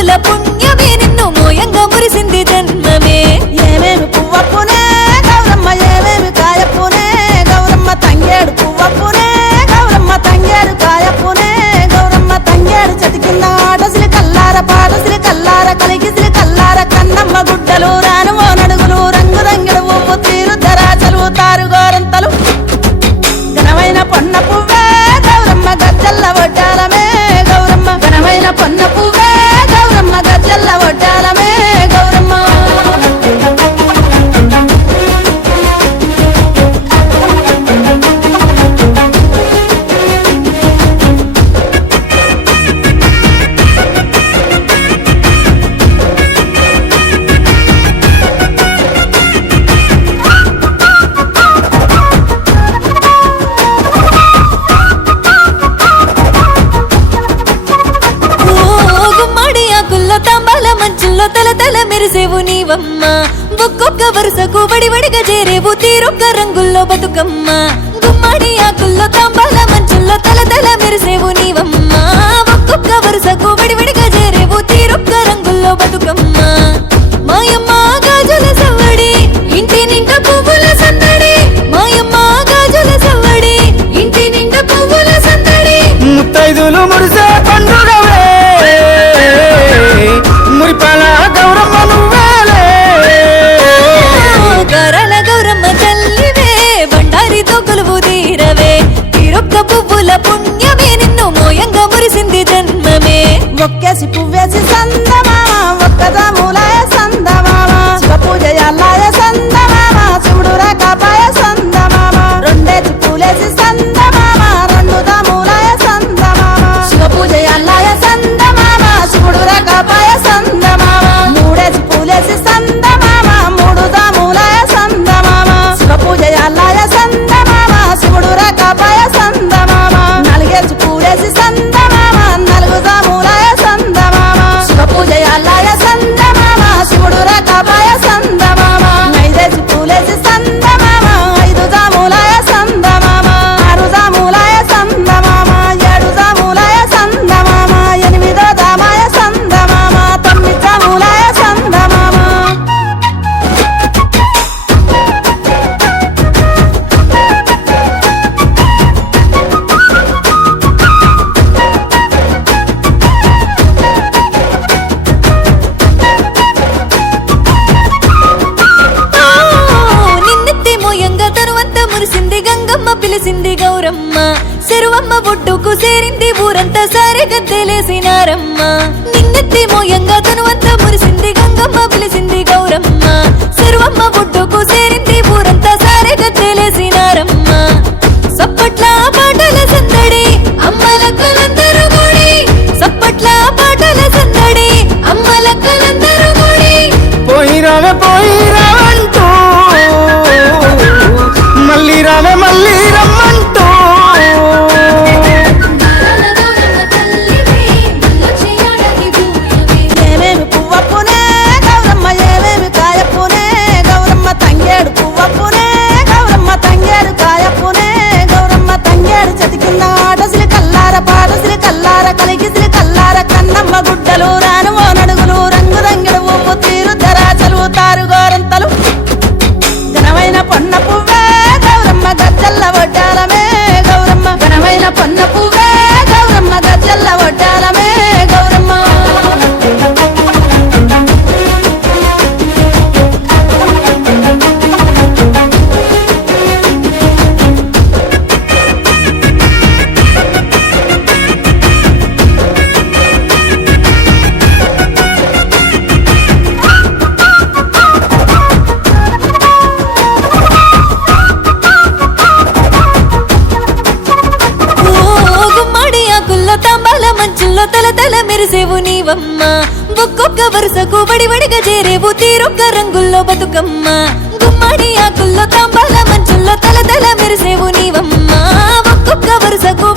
పువ్వుల పుణ్యమే నిన్ను మోయంగా మురిసింది జన్మమే ఏమేమి పువ్వప్పునే గౌరమ్మ ఏమేమి కాయప్పునే గౌరమ్మ తంగేడు పువ్వప్పునే గౌరమ్మ తంగేడు కాయప్పునే గౌరమ్మ తంగేడు చతికింద ఆటసిలి కల్లార పాటసిలి కల్లార కలిగిసిలి కల్లార కన్నమ్మ గుడ్డలు రానుమో నడుగులు రంగు రంగుడు ఊపు తీరు ధరాచలు తారు గోరంతలు ఘనమైన పొన్న పువ్వే గౌరమ్మ గజ్జల్ల ఒడ్డాలమే గౌరమ్మ ఘనమైన పొన్న పువ్వే గౌరమ్మ గజ్జల్ల ఒడ్డాలమే గౌరమ్మ గుమ్మడి ఆకుల్లో తాంబాల మంచుల్లో తల తల మెరిసేవు నీవమ్మ ఒక్కొక్క వరుసకు వడివడిగా చేరేవు తీరొక్క రంగుల్లో బతుకమ్మ గుమ్మడి ఆకుల్లో తాంబాల మంచుల్లో తల తల మెరిసేవు నీవమ్మ ఒక్కొక్క వరుసకు వడివడిగా చేరేవు తీరొక్క రంగుల్లో బతుకమ్మ మాయమ్మ గాజుల సవ్వడి ఇంటి నిండా పువ్వుల సందడి మాయమ్మ గాజుల సవ్వడి ఇంటి నిండా పువ్వుల సందడి ముత్తైదులు మురిసే పండుగవే మురిపాల గౌరమ్మ నువ్వేలే గరల గౌరమ్మ తల్లివే బండారితో కొలువు తీరవే తీరొక్క పువ్వుల పుణ్యమే నిన్ను మోయంగా మురిసింది జన్మమే ఒక్కేసి పువ్వేసి సందమామ ఒక్కదాములాయ సందమామ శివ పూజ అల్లాయ సందమామ శివుడు రకాపాయ సందమామ రెండేసి పూలేసి సందమామ రెండు దాములాయ సందమామ శివ పూజ అల్లాయ సందమామ శివుడు రకాపాయ సందమామ మూడేసి పూలేసి సందమామ మూడు దాములాయ సందమామ శివ పూజ అల్లాయ సందమామ శివుడు రకాపాయ సందమామ నాలుగేసి పూలేసి సందమామ నలుగు దాములాయ సందమామ శివ పూజ అల్లాయ సందమామ శివుడు రకాపాయ సందమామ ఐదేసి పూలేసి సందమామ ఐదు దాములాయ సందమామ ఆరు దాములాయ సందమామ ఏడు దాములాయ సందమామ ఎనిమిదో దామాయ సందమామ తొమ్మిది దాములాయ సందమామ నిన్నెత్తి మోయంగా తరువంత మురిసింది గంగమ్మ పిలిసింది గౌరమ్మ చెరువమ్మ ఒడ్డుకు చేరింది ఊరంతా సరే గద్దెలేసినారమ్మ నిన్నెత్తి మోయంగా తరువంత మురిసింది గంగమ్మ పిలిసింది గౌరమ్మ చెరువమ్మ ఒడ్డుకు చేరింది ఊరంతా సరే గద్దెలేసినారమ్మ సప్పట్ల పాటల సందడి అమ్మలక్కలందరూ కూడి సప్పట్ల పాటల సందడి అమ్మలక్కలందరూ కూడి పోయి రావంటూ మళ్ళీ రమ్మంటూ ఏమేమి పువ్వప్పునే గౌరమ్మ ఏమేమి కాయప్పునే గౌరమ్మ తంగేడు పువ్వప్పునే గౌరమ్మ తంగేడు కాయప్పునే గౌరమ్మ తంగేడు చతికింద ఆటసిలి కల్లార పాటసిలి కల్లార కలిగిసిలి కల్లార కన్నమ్మ గుడ్డలు రానుమో నడుగులు రంగు రంగుడు ఊపు తీరు ధరాచలు తారు గోరంతలు ఘనమైన పొన్న పువ్వే గౌరమ్మ గజ్జల్ల ఒడ్డాలమే గౌరమ్మ ఘనమైన పొన్న పువ్వే గౌరమ్మ గజ్జల్ల ఒడ్డాలమే గౌరమ్మ గుమ్మడి ఆకుల్లో తాంబాల మంచుల్లో తల తల మెరిసేవు నీవమ్మ ఒక్కొక్క వరుసకు వడివడిగా చేరేవు తీరొక్క రంగుల్లో బతుకమ్మ గుమ్మడి ఆకుల్లో తాంబాల మంచుల్లో తల తల మెరిసేవు నీవమ్మ ఒక్కొక్క వరుసకు